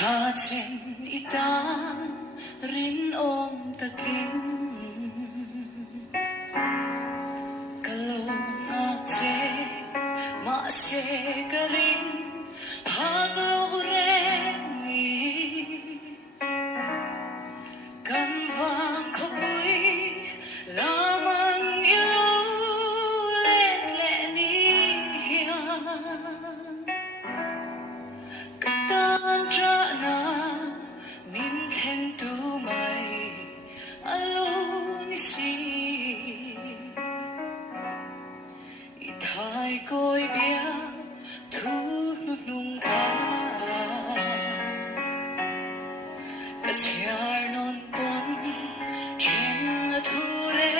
Hachen itan rin om takin Kalau ngate ma se karin Paglo urengi Kan vang kapui lamang ilu let ni Katan trana min then tu mai alone si Ithai koi bia thu nung ka Kachiar non pon chen thu re